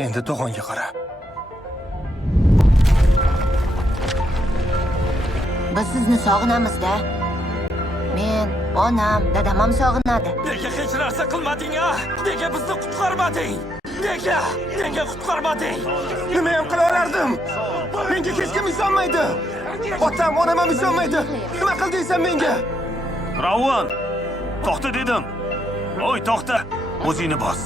Endi to'g'onga qara. Biz sizni sog'inamizda. Men, onam, dadam ham sog'inadi. Nega hech narsa qilmading, a? Nega bizni qutqarmading? Nega qutqarmading? Nima ham qila olardim? Menga hech kim ishonmaydi. Otam, onam ham ishonmaydi. Nima qildingsan menga? Ravon! To'xta dedim. Voy, to'xta. O'zingni bos.